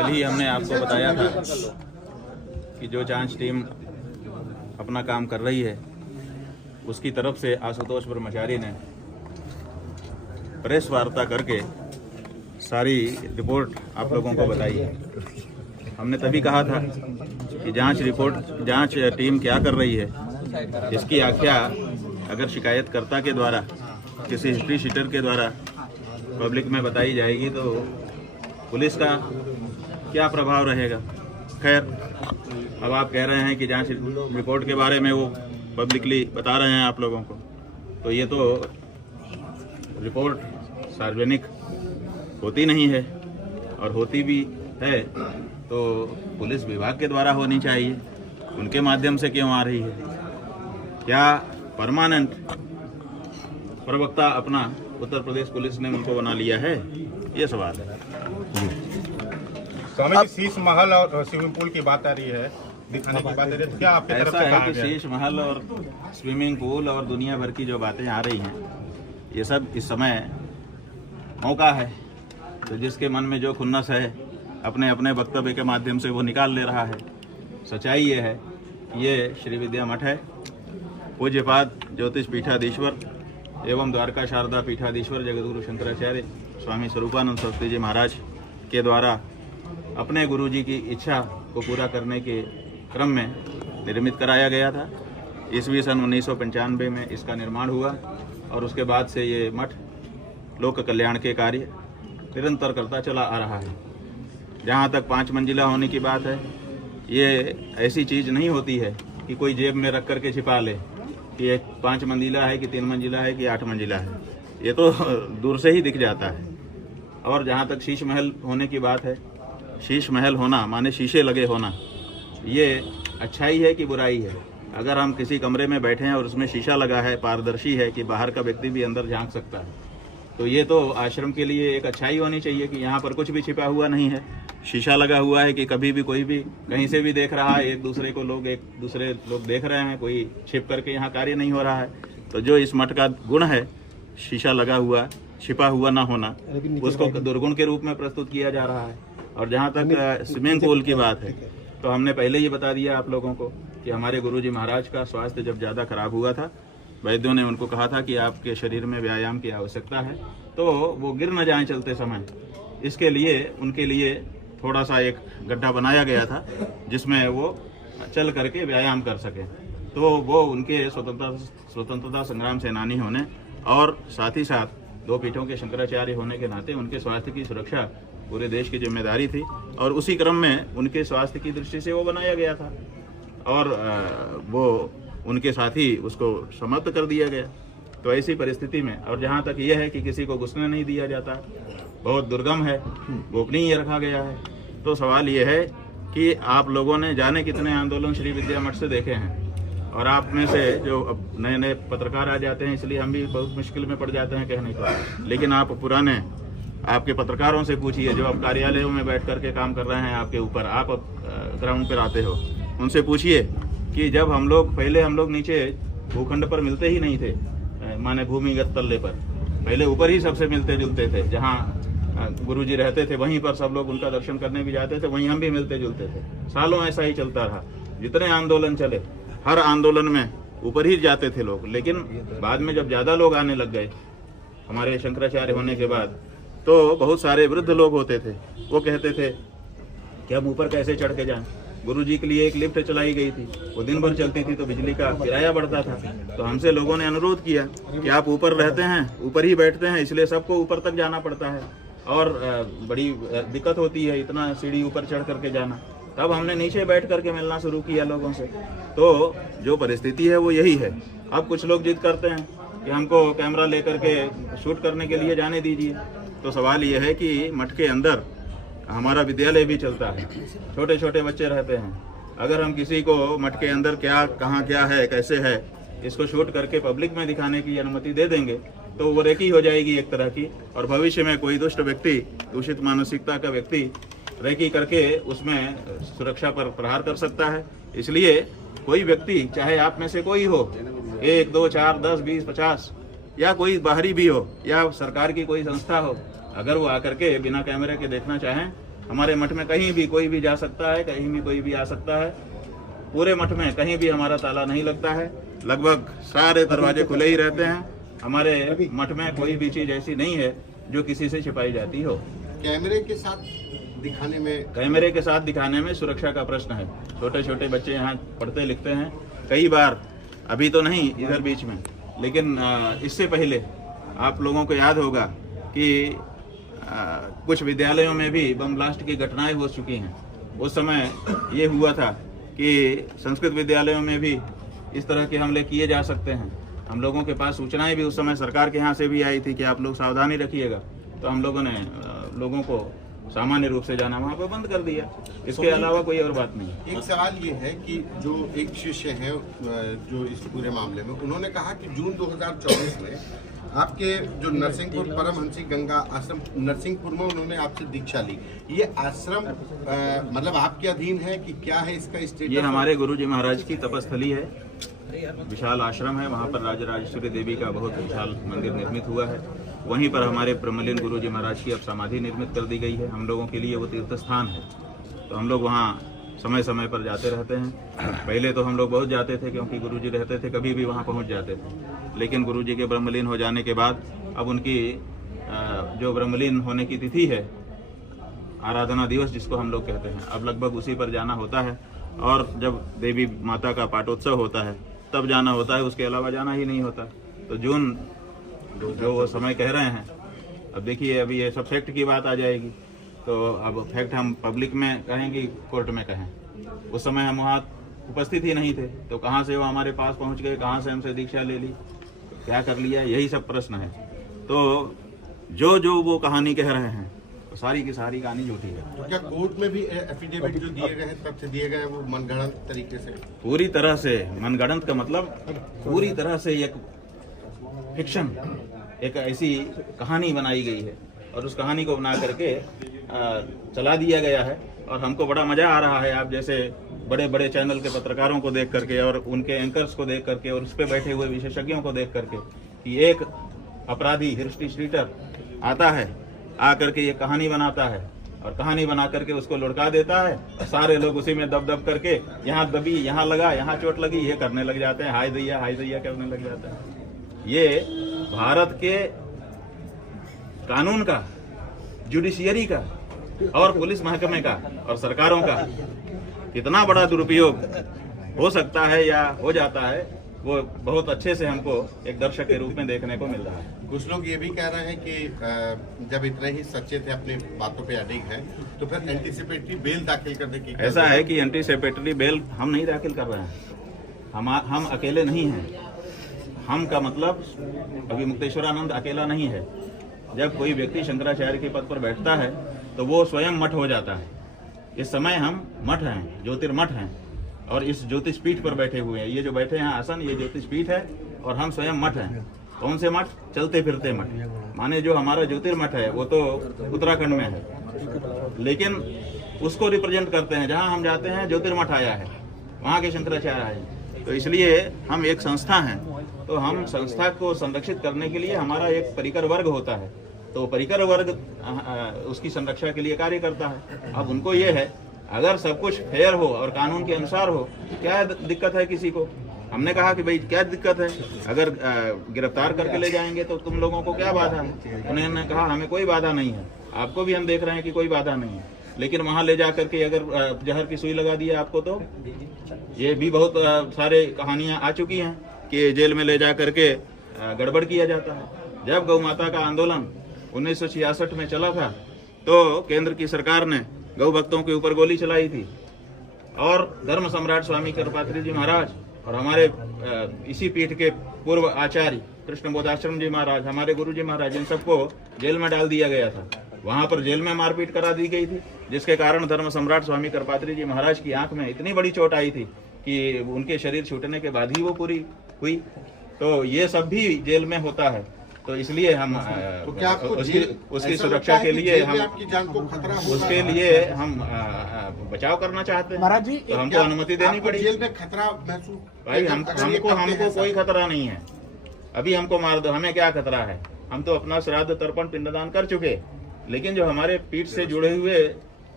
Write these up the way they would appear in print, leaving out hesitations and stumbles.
कल ही हमने आपको बताया था कि जो जांच टीम अपना काम कर रही है उसकी तरफ से आशुतोष ब्रह्मचारी ने प्रेस वार्ता करके सारी रिपोर्ट आप लोगों को बताई है। हमने तभी कहा था कि जांच टीम क्या कर रही है, इसकी आख्या अगर शिकायतकर्ता के द्वारा, किसी हिस्ट्री शीटर के द्वारा पब्लिक में बताई जाएगी तो पुलिस का क्या प्रभाव रहेगा। खैर, अब आप कह रहे हैं कि जांच रिपोर्ट के बारे में वो पब्लिकली बता रहे हैं आप लोगों को, तो ये तो रिपोर्ट सार्वजनिक होती नहीं है, और होती भी है तो पुलिस विभाग के द्वारा होनी चाहिए। उनके माध्यम से क्यों आ रही है? क्या परमानेंट प्रवक्ता अपना उत्तर प्रदेश पुलिस ने उनको बना लिया है? ये सवाल है। स्वामी जी, शीश महल और स्विमिंग पूल की बात आ रही है, दिखाने की बात आ रही है, तो क्या आपकी तरफ से ऐसा कहा है कि गया? शीश महल और स्विमिंग पूल और दुनिया भर की जो बातें आ रही हैं, ये सब इस समय मौका है, तो जिसके मन में जो खुन्नस है अपने अपने वक्तव्य के माध्यम से वो निकाल ले रहा है। सच्चाई ये है, ये श्री विद्या मठ है, पूज्यपाद ज्योतिष पीठाधीश्वर एवं द्वारका शारदा पीठाधीश्वर जगतगुरु शंकराचार्य स्वामी स्वरूपानंद सरस्वती जी महाराज के द्वारा अपने गुरु जी की इच्छा को पूरा करने के क्रम में निर्मित कराया गया था। ईस्वी सन 1995 में इसका निर्माण हुआ और उसके बाद से ये मठ लोक कल्याण के कार्य निरंतर करता चला आ रहा है। जहाँ तक 5 मंजिला होने की बात है, ये ऐसी चीज़ नहीं होती है कि कोई जेब में रख करके छिपा ले कि एक 5 मंजिला है कि 3 मंजिला है कि 8 मंजिला है, ये तो दूर से ही दिख जाता है। और जहाँ तक शीश महल होने की बात है, शीश महल होना माने शीशे लगे होना, ये अच्छाई है कि बुराई है? अगर हम किसी कमरे में बैठे हैं और उसमें शीशा लगा है, पारदर्शी है कि बाहर का व्यक्ति भी अंदर झांक सकता है, तो ये तो आश्रम के लिए एक अच्छाई होनी चाहिए कि यहाँ पर कुछ भी छिपा हुआ नहीं है। शीशा लगा हुआ है कि कभी भी कोई भी कहीं से भी देख रहा है, एक दूसरे लोग देख रहे हैं, कोई छिप करके यहाँ कार्य नहीं हो रहा है। तो जो इस मठ का गुण है, शीशा लगा हुआ, छिपा हुआ ना होना, उसको दुर्गुण के रूप में प्रस्तुत किया जा रहा है। और जहाँ तक स्विमिंग पूल की बात है, तो हमने पहले ही बता दिया आप लोगों को कि हमारे गुरुजी महाराज का स्वास्थ्य जब ज़्यादा खराब हुआ था, वैद्यों ने उनको कहा था कि आपके शरीर में व्यायाम की आवश्यकता है, तो वो गिर न जाएं चलते समय। इसके लिए उनके लिए थोड़ा सा एक गड्ढा बनाया गया था जिसमें वो चल करके व्यायाम कर सकें। तो वो उनके स्वतंत्रता संग्राम सेनानी होने और साथ ही साथ 2 पीठों के शंकराचार्य होने के नाते उनके स्वास्थ्य की सुरक्षा पूरे देश की जिम्मेदारी थी, और उसी क्रम में उनके स्वास्थ्य की दृष्टि से वो बनाया गया था और वो उनके साथ ही उसको समाप्त कर दिया गया। तो ऐसी परिस्थिति में, और जहाँ तक यह है कि किसी को घुसने नहीं दिया जाता, बहुत दुर्गम है, गोपनीय रखा गया है, तो सवाल ये है कि आप लोगों ने जाने कितने आंदोलन श्री विद्या मठ से देखे हैं, और आप में से जो अब नए नए पत्रकार आ जाते हैं, इसलिए हम भी बहुत मुश्किल में पड़ जाते हैं कहने को। लेकिन आप पुराने आपके पत्रकारों से पूछिए जो अब कार्यालयों में बैठ करके काम कर रहे हैं आपके ऊपर, आप अब ग्राउंड पर आते हो, उनसे पूछिए कि जब हम लोग नीचे भूखंड पर मिलते ही नहीं थे, माने भूमिगत तल्ले पर, पहले ऊपर ही सबसे मिलते जुलते थे। जहाँ गुरुजी रहते थे वहीं पर सब लोग उनका दर्शन करने भी जाते थे, वहीं हम भी मिलते जुलते थे। सालों ऐसा ही चलता रहा। जितने आंदोलन चले, हर आंदोलन में ऊपर ही जाते थे लोग। लेकिन बाद में जब ज़्यादा लोग आने लग गए हमारे शंकराचार्य होने के बाद, तो बहुत सारे वृद्ध लोग होते थे, वो कहते थे कि हम ऊपर कैसे चढ़ के जाएं। गुरुजी के लिए एक लिफ्ट चलाई गई थी, वो दिन भर चलती थी तो बिजली का किराया बढ़ता था। तो हमसे लोगों ने अनुरोध किया कि आप ऊपर रहते हैं, ऊपर ही बैठते हैं, इसलिए सबको ऊपर तक जाना पड़ता है और बड़ी दिक्कत होती है इतना सीढ़ी ऊपर चढ़ करके जाना। तब हमने नीचे बैठ करके मिलना शुरू किया लोगों से। तो जो परिस्थिति है वो यही है। अब कुछ लोग जिद करते हैं कि हमको कैमरा लेकर के शूट करने के लिए जाने दीजिए। तो सवाल ये है कि मठ के अंदर हमारा विद्यालय भी चलता है, छोटे छोटे बच्चे रहते हैं। अगर हम किसी को मठ के अंदर क्या कहाँ क्या है कैसे है इसको शूट करके पब्लिक में दिखाने की अनुमति दे देंगे तो वो रेकी हो जाएगी एक तरह की, और भविष्य में कोई दुष्ट व्यक्ति, दूषित मानसिकता का व्यक्ति रेकी करके उसमें सुरक्षा पर प्रहार कर सकता है। इसलिए कोई व्यक्ति, चाहे आप में से कोई हो, 1, 2, 4, 10, 20, 50 या कोई बाहरी भी हो या सरकार की कोई संस्था हो, अगर वो आकर के बिना कैमरे के देखना चाहें, हमारे मठ में कहीं भी कोई भी जा सकता है, कहीं भी कोई भी आ सकता है। पूरे मठ में कहीं भी हमारा ताला नहीं लगता है, लगभग सारे दरवाजे खुले ही रहते हैं। हमारे मठ में कोई भी चीज ऐसी नहीं है जो किसी से छिपाई जाती हो। कैमरे के साथ दिखाने में सुरक्षा का प्रश्न है। छोटे छोटे बच्चे यहाँ पढ़ते लिखते हैं, कई बार, अभी तो नहीं इधर बीच में, लेकिन इससे पहले आप लोगों को याद होगा कि कुछ विद्यालयों में भी बम ब्लास्ट की घटनाएं हो चुकी हैं। उस समय ये हुआ था कि संस्कृत विद्यालयों में भी इस तरह के हमले किए जा सकते हैं। हम लोगों के पास सूचनाएं भी उस समय सरकार के यहाँ से भी आई थी कि आप लोग सावधानी रखिएगा, तो हम लोगों ने लोगों को सामान्य रूप से जाना वहाँ पर बंद कर दिया। इसके अलावा कोई और बात नहीं। एक सवाल ये है कि जो एक शिष्य हैं जो इस पूरे मामले में, उन्होंने कहा कि जून 2024 में आपके जो नरसिंहपुर परमहंसी गंगा आश्रम नरसिंहपुर में उन्होंने आपसे दीक्षा ली। ये आश्रम मतलब आपके अधीन है कि क्या है इसका स्टेटस? ये हमारे गुरुजी महाराज की तपस्थली है, विशाल आश्रम है। वहाँ पर राजराजेश्वरी देवी का बहुत विशाल मंदिर निर्मित हुआ है। वहीं पर हमारे ब्रह्मलीन गुरुजी महाराज की अब समाधि निर्मित कर दी गई है। हम लोगों के लिए वो तीर्थ स्थान है, तो हम लोग वहाँ समय समय पर जाते रहते हैं। पहले तो हम लोग बहुत जाते थे क्योंकि गुरुजी रहते थे, कभी भी वहाँ पहुँच जाते थे। लेकिन गुरुजी के ब्रह्मलीन हो जाने के बाद अब उनकी जो ब्रह्मलीन होने की तिथि है, आराधना दिवस जिसको हम लोग कहते हैं, अब लगभग उसी पर जाना होता है। और जब देवी माता का पाटोत्सव होता है तब जाना होता है, उसके अलावा जाना ही नहीं होता। तो जून जो वो समय कह रहे हैं, अब देखिए अभी ये सब फैक्ट की बात आ जाएगी, तो अब फैक्ट हम पब्लिक में कहें कि कोर्ट में कहें। उस समय हम वहाँ उपस्थित ही नहीं थे, तो कहाँ से वो हमारे पास पहुँच गए, कहाँ से हमसे दीक्षा ले ली, क्या कर लिया, यही सब प्रश्न है। तो जो वो कहानी कह रहे हैं तो सारी की सारी कहानी झूठी है। तो क्या कोर्ट में भी एफिडेविट जो दिए गए हैं तब से दिए गए हैं वो मनगढ़ंत तरीके से? पूरी तरह से मनगढ़ंत का मतलब पूरी तरह से एक फिक्शन, एक ऐसी कहानी बनाई गई है और उस कहानी को बना करके चला दिया गया है। और हमको बड़ा मजा आ रहा है, आप जैसे बड़े बड़े चैनल के पत्रकारों को देख करके और उनके एंकर्स को देख करके और उस पर बैठे हुए विशेषज्ञों को देख करके कि एक अपराधी हिस्ट्री आता है, आ करके ये कहानी बनाता है और कहानी बना करके उसको लुढ़का देता है और सारे लोग उसी में दब करके यहाँ दबी, यहाँ लगा, यहाँ चोट लगी, ये करने लग जाते हैं, हाय दैया करने लग जाते हैं। ये भारत के कानून का, जुडिशियरी का और पुलिस महकमे का और सरकारों का कितना बड़ा दुरुपयोग हो सकता है या हो जाता है, वो बहुत अच्छे से हमको एक दर्शक के रूप में देखने को मिल रहा है। कुछ लोग ये भी कह रहे हैं कि जब इतने ही सच्चे थे, अपनी बातों पे अडिग हैं, तो फिर एंटीसिपेटरी बेल दाखिल करने की ऐसा है कि एंटीसिपेटरी बेल हम नहीं दाखिल कर रहे हैं, हम अकेले नहीं हैं। हम का मतलब अभी मुक्तेश्वरानंद अकेला नहीं है। जब कोई व्यक्ति शंकराचार्य के पद पर बैठता है तो वो स्वयं मठ हो जाता है। इस समय हम मठ हैं, ज्योतिर्मठ हैं और इस ज्योतिष पीठ पर बैठे हुए हैं। ये जो बैठे हैं आसन, ये ज्योतिष पीठ है और हम स्वयं मठ हैं। कौन से मठ? चलते फिरते मठ। माने जो हमारा ज्योतिर्मठ है वो तो उत्तराखंड में है, लेकिन उसको रिप्रेजेंट करते हैं। जहाँ हम जाते हैं ज्योतिर्मठ आया है, वहाँ के शंकराचार्य आए हैं। तो इसलिए हम एक संस्था हैं, तो हम संस्था को संरक्षित करने के लिए हमारा एक परिकर वर्ग होता है, तो परिकर वर्ग उसकी संरक्षा के लिए कार्य करता है। अब उनको ये है, अगर सब कुछ फेयर हो और कानून के अनुसार हो, क्या दिक्कत है किसी को? हमने कहा कि भाई क्या दिक्कत है, अगर गिरफ्तार करके ले जाएंगे तो तुम लोगों को क्या बाधा है? उन्होंने कहा हमें कोई बाधा नहीं है, आपको भी हम देख रहे हैं कि कोई बाधा नहीं है, लेकिन वहां ले जा करके अगर जहर की सुई लगा दी आपको, तो ये भी बहुत सारे कहानियां आ चुकी हैं कि जेल में ले जा करके गड़बड़ किया जाता है। जब गौ माता का आंदोलन 1966 में चला था तो केंद्र की सरकार ने गौ भक्तों के ऊपर गोली चलाई थी और धर्म सम्राट स्वामी कृपात्री जी महाराज और हमारे इसी पीठ के पूर्व आचार्य कृष्ण बोधाश्रम जी महाराज, हमारे गुरु जी महाराज, इन सबको जेल में डाल दिया गया था। वहां पर जेल में मारपीट करा दी गई थी, जिसके कारण धर्म सम्राट स्वामी कृपात्री जी महाराज की आंख में इतनी बड़ी चोट आई थी कि उनके शरीर छूटने के बाद ही वो पूरी हुई। तो ये सब भी जेल में होता है, तो इसलिए हम तो क्या उसकी सुरक्षा के लिए हम आपकी जान को खतरा होगा? उसके लिए हम बचाव करना चाहते हैं, महाराज जी, तो हमको अनुमति देनी पड़ेगी। जेल में खतरा महसूस? भाई हमको कोई खतरा नहीं है। अभी हमको मार दो, हमें क्या खतरा है? हम तो अपना श्राद्ध तर्पण पिंडदान कर चुके, लेकिन जो हमारे पीठ से जुड़े हुए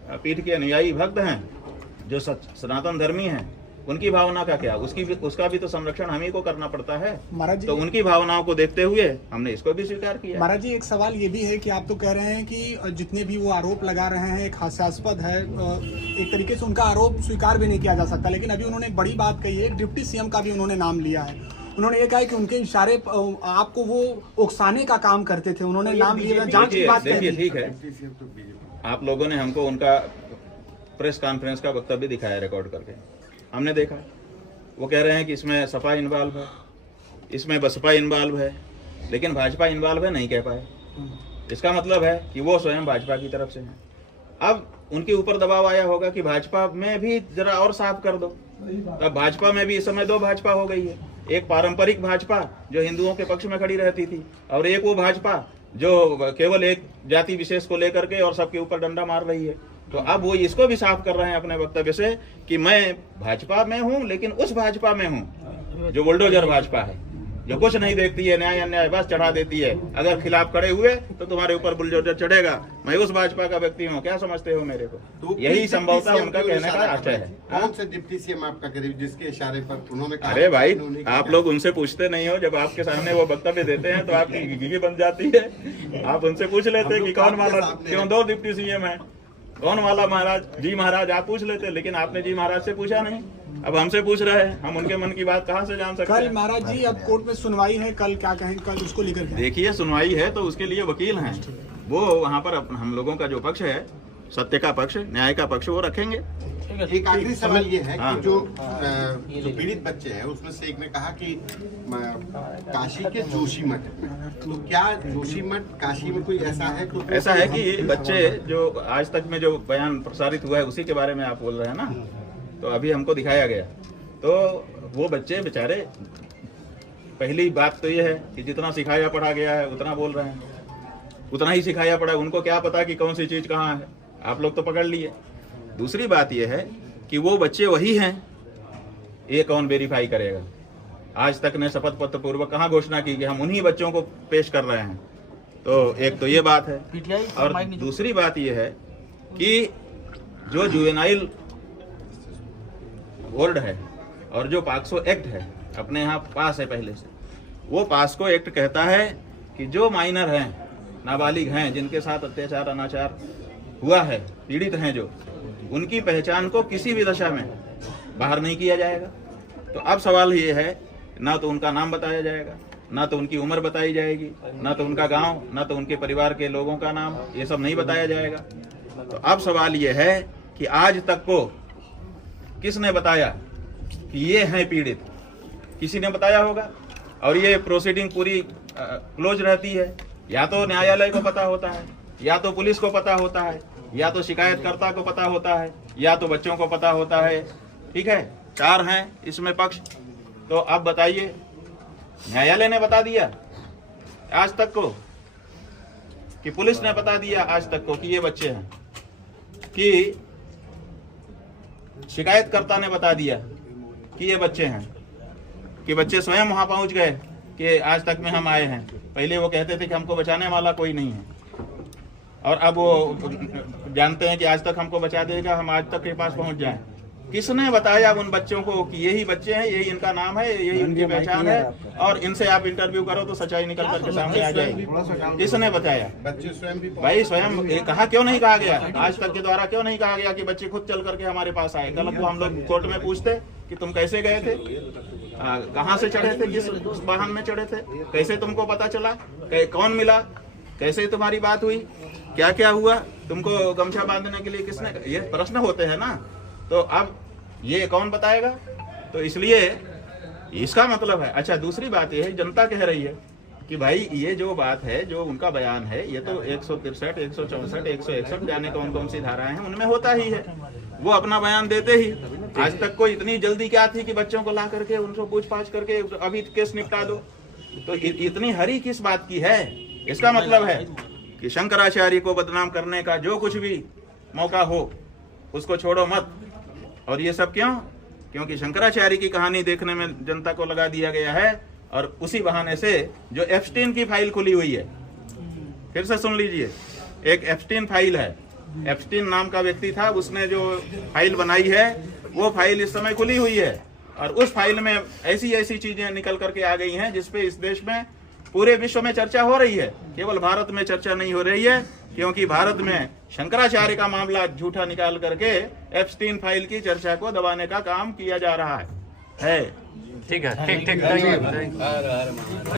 पीठ के अनुयायी भक्त हैं, जो सनातन धर्मी हैं, उनकी भावना का क्या, उसका भी तो संरक्षण हम ही को करना पड़ता है। महाराज जी, तो उनकी भावनाओं को देखते हुए हमने इसको भी स्वीकार किया। महाराज जी, एक सवाल ये भी है कि आप तो कह रहे हैं कि जितने भी वो आरोप लगा रहे हैं एक हास्यास्पद है, एक तरीके से उनका आरोप स्वीकार भी नहीं किया जा सकता, लेकिन अभी उन्होंने एक बड़ी बात कही है, डिप्टी सीएम का भी उन्होंने नाम लिया है। उन्होंने ये कहा है कि उनके इशारे आपको वो उकसाने का काम करते थे, उन्होंने नाम लिया, जांच की बात कही। देखिए, ठीक है, आप लोगों ने हमको उनका प्रेस कॉन्फ्रेंस का वक्तव्य दिखाया रिकॉर्ड करके, हमने देखा। वो कह रहे हैं कि इसमें सपा इन्वॉल्व है, इसमें बसपा इन्वॉल्व है, लेकिन भाजपा इन्वॉल्व है नहीं कह पाए। इसका मतलब है कि वो स्वयं भाजपा की तरफ से हैं। अब उनके ऊपर दबाव आया होगा कि भाजपा में भी जरा और साफ कर दो। अब भाजपा में भी इस समय दो भाजपा हो गई है, एक पारंपरिक भाजपा जो हिंदुओं के पक्ष में खड़ी रहती थी, और एक वो भाजपा जो केवल एक जाति विशेष को लेकर के और सबके ऊपर डंडा मार रही है। तो अब वो इसको भी साफ कर रहे हैं अपने वक्तव्य से कि मैं भाजपा में हूं, लेकिन उस भाजपा में हूं जो बुलडोजर भाजपा है, जो कुछ नहीं देखती है, न्याय अन्याय बस चढ़ा देती है। अगर खिलाफ खड़े हुए तो तुम्हारे ऊपर बुलडोजर चढ़ेगा। मैं उस भाजपा का व्यक्ति हूँ, क्या समझते हो मेरे को? तो यही संभवतः उनका कहने का आशय है। कौन से डिप्टी सीएम आपका करीब जिसके इशारे पर उन्होंने कहा? अरे भाई, आप लोग उनसे पूछते नहीं हो, जब आपके सामने वो वक्तव्य देते हैं तो आपकी घिघी बन जाती है। आप उनसे पूछ लेते कि कौन वाला, क्यों दो डिप्टी सीएम है, कौन वाला महाराज, जी महाराज आप पूछ लेते, लेकिन आपने जी महाराज से पूछा नहीं। अब हमसे पूछ रहे हैं, हम उनके मन की बात कहाँ से जान सकते कल हैं? महाराज जी अब कोर्ट में सुनवाई है, कल क्या कहें, कल उसको लेकर के? देखिए, सुनवाई है तो उसके लिए वकील हैं, वो वहाँ पर हम लोगों का जो पक्ष है, सत्य का पक्ष, न्याय का पक्ष, वो रखेंगे। एक आखिरी सवाल ये है हाँ। कि जो पीड़ित बच्चे हैं उसमें से एक ने कहा कि काशी के जोशीमठ, तो क्या जोशीमठ काशी में कोई ऐसा है? तो ऐसा है कि बच्चे जो आज तक में जो बयान प्रसारित हुआ है उसी के बारे में आप बोल रहे हैं ना, तो अभी हमको दिखाया गया, तो वो बच्चे बेचारे, पहली बात तो ये है कि जितना सिखाया पढ़ा गया है उतना बोल रहे हैं, उतना ही सिखाया पड़ा, उनको क्या पता कि कौन सी चीज कहाँ है, आप लोग तो पकड़ लिए। दूसरी बात यह है कि वो बच्चे वही हैं, ये कौन वेरीफाई करेगा? आज तक ने शपथ पत्र पूर्वक कहाँ घोषणा की कि हम उन्हीं बच्चों को पेश कर रहे हैं? तो एक तो ये बात है, और दूसरी बात ये है कि जो जुवेनाइल बोर्ड है और जो पाक्सो एक्ट है अपने यहाँ पास है पहले से, वो पास्को एक्ट कहता है कि जो माइनर हैं, नाबालिग हैं, जिनके साथ अत्याचार अनाचार हुआ है, पीड़ित हैं जो, उनकी पहचान को किसी भी दशा में बाहर नहीं किया जाएगा। तो अब सवाल ये है, ना तो उनका नाम बताया जाएगा, ना तो उनकी उम्र बताई जाएगी, ना तो उनका गांव, ना तो उनके परिवार के लोगों का नाम, ये सब नहीं बताया जाएगा। तो अब सवाल ये है कि आज तक को किसने बताया कि ये हैं पीड़ित? किसी ने बताया होगा, और ये प्रोसीडिंग पूरी क्लोज रहती है। या तो न्यायालय को पता होता है, या तो पुलिस को पता होता है, या तो शिकायतकर्ता को पता होता है, या तो बच्चों को पता होता है। ठीक है, 4 हैं इसमें पक्ष। तो अब बताइए, न्यायालय ने बता दिया आज तक को, कि पुलिस ने बता दिया आज तक को कि ये बच्चे हैं, कि शिकायतकर्ता ने बता दिया कि ये बच्चे हैं, कि बच्चे स्वयं वहां पहुंच गए कि आज तक में हम आए हैं। पहले वो कहते थे कि हमको बचाने वाला कोई नहीं है, और अब वो जानते हैं कि आज तक हमको बचा देगा, हम आज तक के पास पहुंच जाएं। किसने बताया उन बच्चों को कि यही बच्चे हैं, यही इनका नाम है, यही इनकी पहचान है, और इनसे आप इंटरव्यू करो तो सच्चाई निकल करके सामने आ जाएगी? किसने बताया? बच्चे स्वयं भी भाई स्वयं ये कहा क्यों नहीं कहा गया? आज तक के द्वारा क्यों नहीं कहा गया कि बच्चे खुद चल करके हमारे पास आए? कल को हम लोग कोर्ट में पूछते कि तुम कैसे गए थे, कहाँ से चढ़े थे, किस वाहन में चढ़े थे, कैसे तुमको पता चला, कौन मिला, कैसे तुम्हारी बात हुई, क्या क्या हुआ, तुमको गमछा बांधने के लिए किसने, ये प्रश्न होते हैं ना। तो अब ये कौन बताएगा? तो इसलिए इसका मतलब है। अच्छा, दूसरी बात ये है, जनता कह रही है कि भाई ये जो बात है, जो उनका बयान है, ये तो 163, 164, 161 जाने कौन कौन सी धाराएं हैं उनमें होता ही है। वो अपना बयान देते ही, आज तक को इतनी जल्दी क्या थी कि बच्चों को ला करके उनको पूछताछ करके अभी केस निपटा दो? तो इतनी हरी किस बात की है? इसका मतलब है कि शंकराचार्य को बदनाम करने का जो कुछ भी मौका हो उसको छोड़ो मत। और ये सब क्यों? क्योंकि शंकराचार्य की कहानी देखने में जनता को लगा दिया गया है, और उसी बहाने से जो एप्स्टीन की फाइल खुली हुई है, फिर से सुन लीजिए, एक एप्स्टीन फाइल है एप्स्टीन नाम का व्यक्ति था, उसने जो फाइल बनाई है वो फाइल इस समय खुली हुई है और उस फाइल में ऐसी ऐसी चीजें निकल करके आ गई हैं जिसपे इस देश में पूरे विश्व में चर्चा हो रही है, केवल भारत में चर्चा नहीं हो रही है, क्योंकि भारत में शंकराचार्य का मामला झूठा निकाल करके एप्स्टीन फाइल की चर्चा को दबाने का काम किया जा रहा है। ठीक है, ठीक।